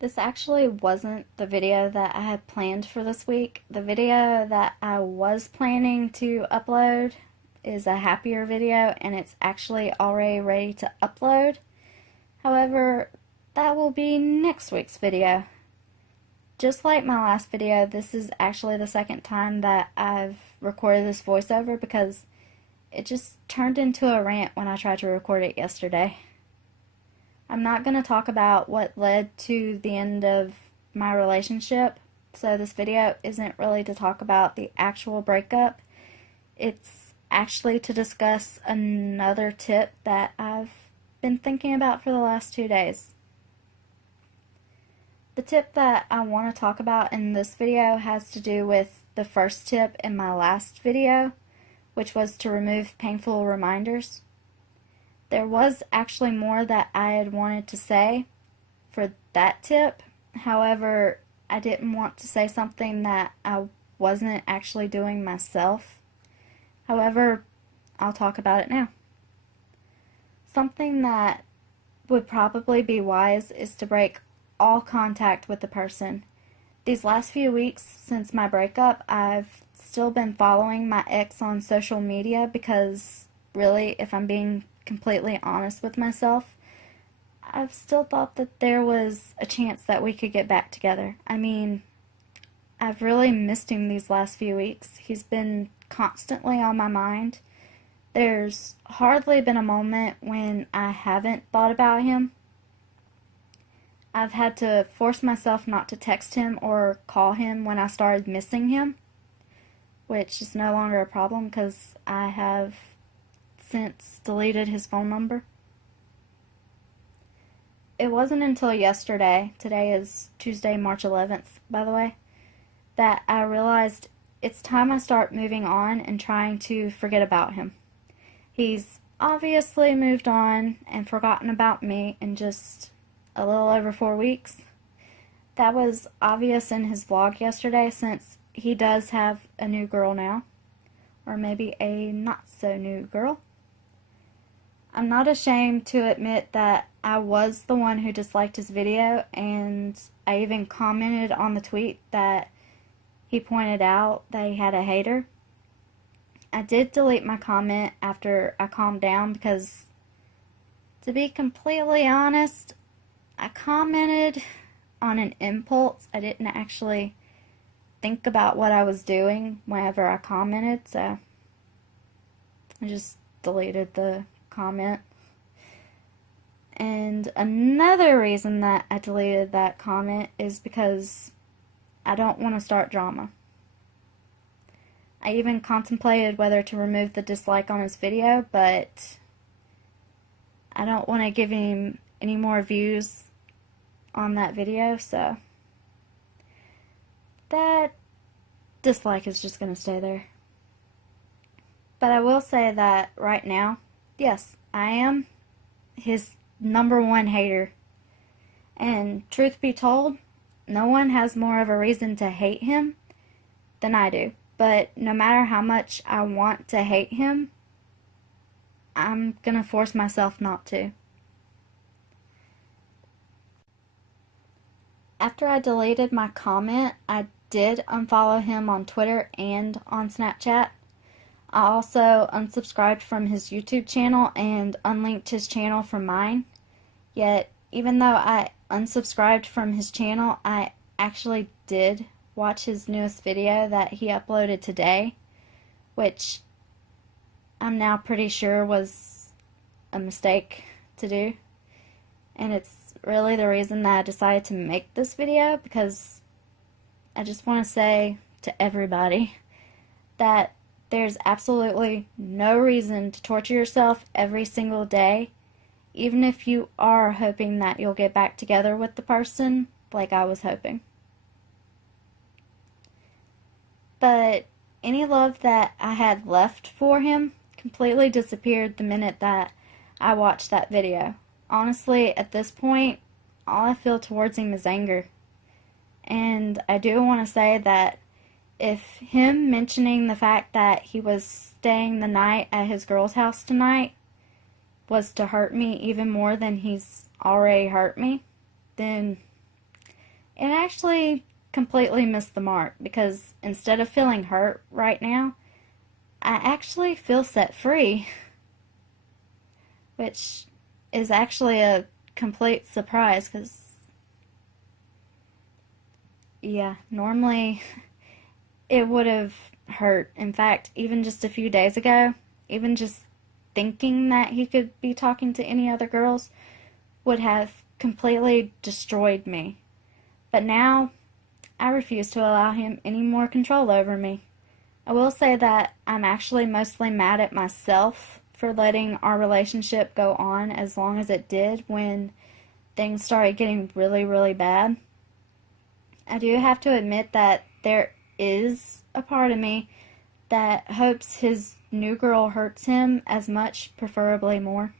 This actually wasn't the video that I had planned for this week. The video that I was planning to upload is a happier video and it's actually already ready to upload. However, that will be next week's video. Just like my last video, this is actually the second time that I've recorded this voiceover because it just turned into a rant when I tried to record it yesterday. I'm not going to talk about what led to the end of my relationship, so this video isn't really to talk about the actual breakup. It's actually to discuss another tip that I've been thinking about for the last 2 days. The tip that I want to talk about in this video has to do with the first tip in my last video, which was to remove painful reminders. There was actually more that I had wanted to say for that tip. However, I didn't want to say something that I wasn't actually doing myself. However, I'll talk about it now. Something that would probably be wise is to break all contact with the person. These last few weeks since my breakup, I've still been following my ex on social media because really, if I'm being completely honest with myself, I've still thought that there was a chance that we could get back together. I mean, I've really missed him these last few weeks. He's been constantly on my mind. There's hardly been a moment when I haven't thought about him. I've had to force myself not to text him or call him when I started missing him, which is no longer a problem because I have since deleted his phone number. It wasn't until yesterday, today is Tuesday, March 11th, by the way, that I realized it's time I start moving on and trying to forget about him. He's obviously moved on and forgotten about me in just a little over 4 weeks. That was obvious in his vlog yesterday since he does have a new girl now, or maybe a not so new girl. I'm not ashamed to admit that I was the one who disliked his video, and I even commented on the tweet that he pointed out that he had a hater. I did delete my comment after I calmed down because, to be completely honest, I commented on an impulse. I didn't actually think about what I was doing whenever I commented, so I just deleted the comment. And another reason that I deleted that comment is because I don't want to start drama. I even contemplated whether to remove the dislike on his video, but I don't want to give him any more views on that video, so that dislike is just going to stay there. But I will say that right now, yes, I am his #1 hater. And truth be told, no one has more of a reason to hate him than I do. But no matter how much I want to hate him, I'm gonna force myself not to. After I deleted my comment, I did unfollow him on Twitter and on Snapchat. I also unsubscribed from his YouTube channel and unlinked his channel from mine. Yet, even though I unsubscribed from his channel, I actually did watch his newest video that he uploaded today, which I'm now pretty sure was a mistake to do. And it's really the reason that I decided to make this video, because I just want to say to everybody that there's absolutely no reason to torture yourself every single day, even if you are hoping that you'll get back together with the person like I was hoping. But any love that I had left for him completely disappeared the minute that I watched that video. Honestly, at this point, all I feel towards him is anger. And I do want to say that if him mentioning the fact that he was staying the night at his girl's house tonight was to hurt me even more than he's already hurt me, then it actually completely missed the mark because instead of feeling hurt right now, I actually feel set free, which is actually a complete surprise because, yeah, normally it would have hurt. In fact, even just a few days ago, even just thinking that he could be talking to any other girls would have completely destroyed me. But now, I refuse to allow him any more control over me. I will say that I'm actually mostly mad at myself for letting our relationship go on as long as it did when things started getting really, really bad. I do have to admit that there is a part of me that hopes his new girl hurts him as much, preferably more,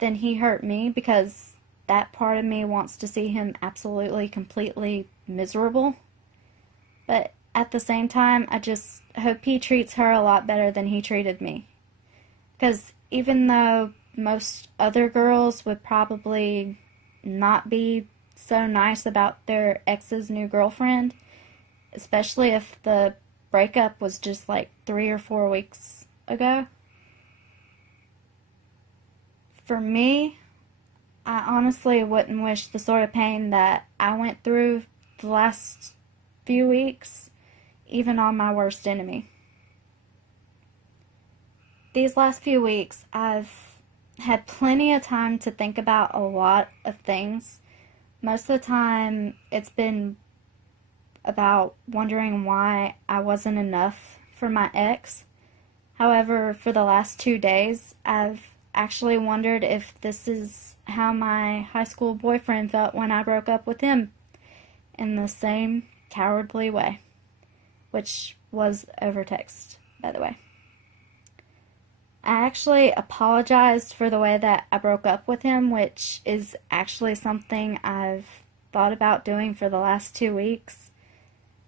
than he hurt me, because that part of me wants to see him absolutely, completely miserable. But at the same time, I just hope he treats her a lot better than he treated me. Because even though most other girls would probably not be so nice about their ex's new girlfriend, especially if the breakup was just like 3 or 4 weeks ago, for me, I honestly wouldn't wish the sort of pain that I went through the last few weeks, even on my worst enemy. These last few weeks, I've had plenty of time to think about a lot of things. Most of the time, it's been about wondering why I wasn't enough for my ex. However, for the last 2 days, I've actually wondered if this is how my high school boyfriend felt when I broke up with him, in the same cowardly way, which was over text, by the way. I actually apologized for the way that I broke up with him, which is actually something I've thought about doing for the last 2 weeks,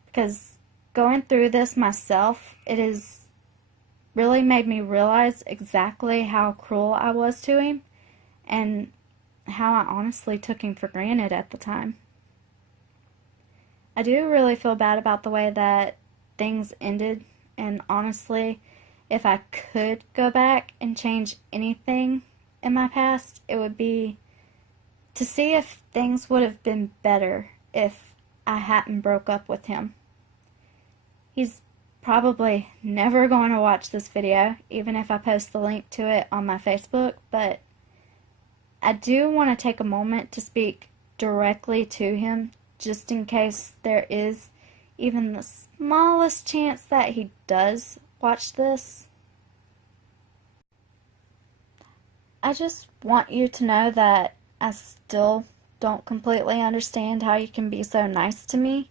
because going through this myself, it has really made me realize exactly how cruel I was to him and how I honestly took him for granted at the time. I do really feel bad about the way that things ended, and honestly, if I could go back and change anything in my past, it would be to see if things would have been better if I hadn't broke up with him. He's probably never going to watch this video, even if I post the link to it on my Facebook, but I do want to take a moment to speak directly to him, just in case there is even the smallest chance that he does watch this. I just want you to know that I still don't completely understand how you can be so nice to me,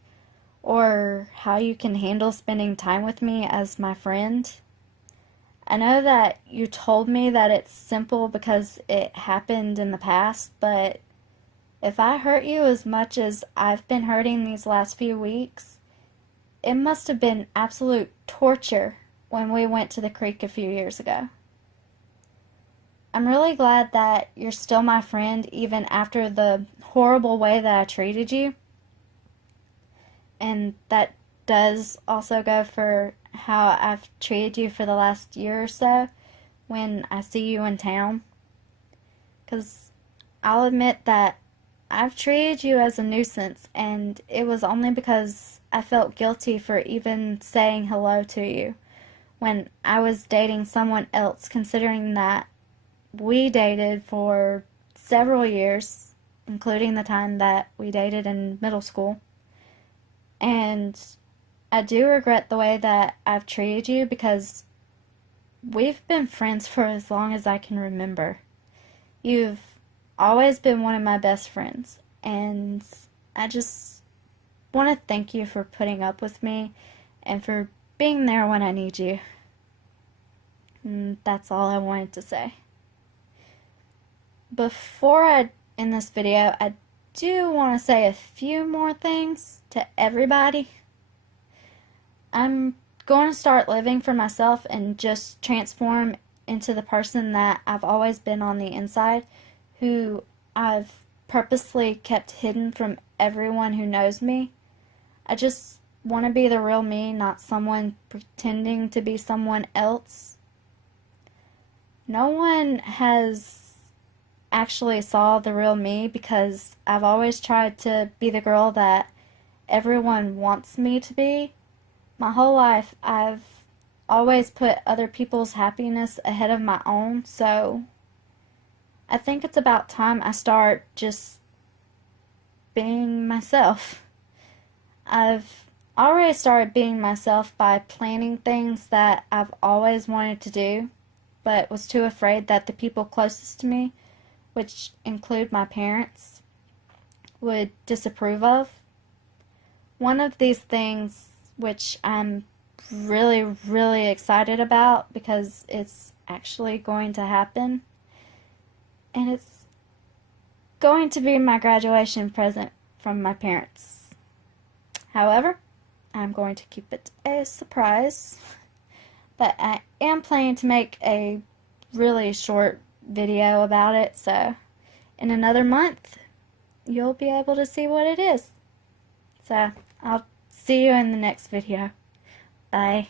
or how you can handle spending time with me as my friend. I know that you told me that it's simple because it happened in the past, but if I hurt you as much as I've been hurting these last few weeks, it must have been absolute torture when we went to the creek a few years ago. I'm really glad that you're still my friend even after the horrible way that I treated you. And that does also go for how I've treated you for the last year or so when I see you in town. Because I'll admit that I've treated you as a nuisance, and it was only because I felt guilty for even saying hello to you when I was dating someone else, considering that we dated for several years, including the time that we dated in middle school. And I do regret the way that I've treated you because we've been friends for as long as I can remember. You've always been one of my best friends, and I just want to thank you for putting up with me and for being there when I need you. And that's all I wanted to say. Before I end this video, I do want to say a few more things to everybody. I'm going to start living for myself and just transform into the person that I've always been on the inside, who I've purposely kept hidden from everyone who knows me. I just want to be the real me, not someone pretending to be someone else. No one has actually saw the real me because I've always tried to be the girl that everyone wants me to be. My whole life, I've always put other people's happiness ahead of my own, so I think it's about time I start just being myself. I've already started being myself by planning things that I've always wanted to do, but was too afraid that the people closest to me, which include my parents, would disapprove of. One of these things, which I'm really, really excited about because it's actually going to happen, and it's going to be my graduation present from my parents. However, I'm going to keep it a surprise, but I am planning to make a really short video about it, so in another month you'll be able to see what it is. So I'll see you in the next video. Bye.